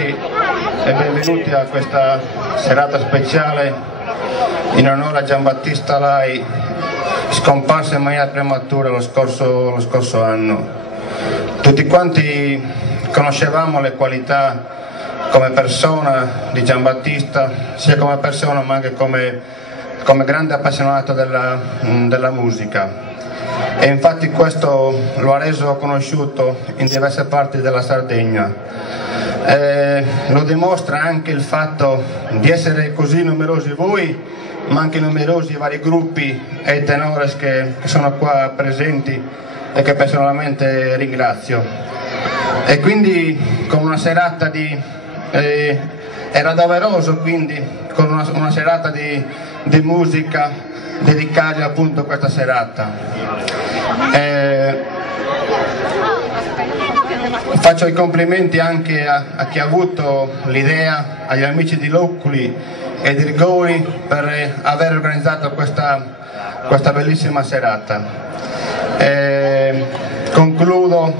tutti e benvenuti a questa serata speciale in onore a Giambattista Lai, scomparso in maniera prematura lo scorso anno. Tutti quanti conoscevamo le qualità come persona di Giambattista, sia come persona ma anche come grande appassionato della musica. E infatti questo lo ha reso conosciuto in diverse parti della Sardegna. Lo dimostra anche il fatto di essere così numerosi voi, ma anche numerosi i vari gruppi e tenores che sono qua presenti e che personalmente ringrazio. E quindi con una serata era doveroso quindi con una serata di musica dedicare appunto questa serata. Faccio i complimenti anche a chi ha avuto l'idea, agli amici di Loculi e di Rigori per aver organizzato questa bellissima serata. Concludo,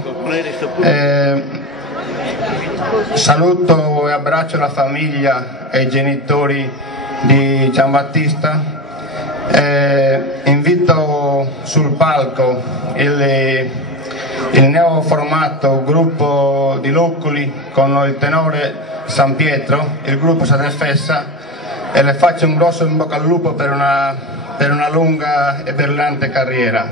saluto e abbraccio la famiglia e i genitori di Giambattista. Invito sul palco il neoformato gruppo di Loculi con il tenore San Pietro, il gruppo Sadefessa, e le faccio un grosso in bocca al lupo per una lunga e brillante carriera.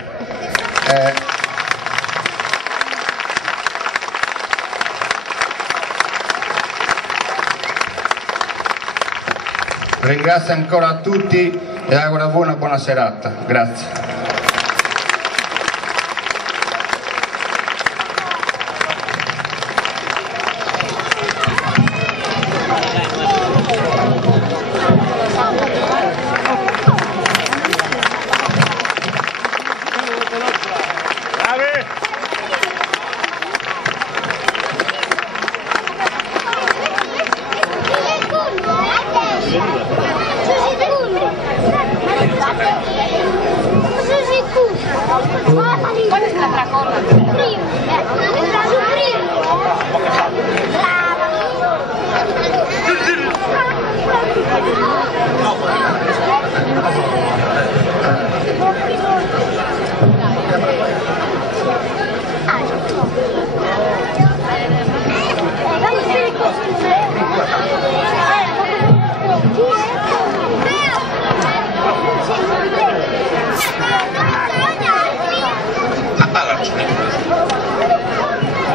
Ringrazio ancora a tutti e auguro a voi una buona serata. Grazie.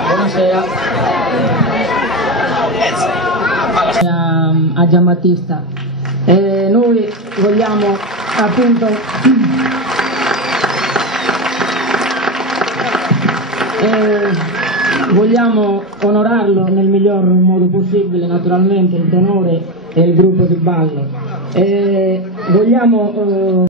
Buonasera a Giambattista. Noi vogliamo appunto vogliamo onorarlo nel miglior modo possibile, naturalmente il tenore e il gruppo di ballo. Vogliamo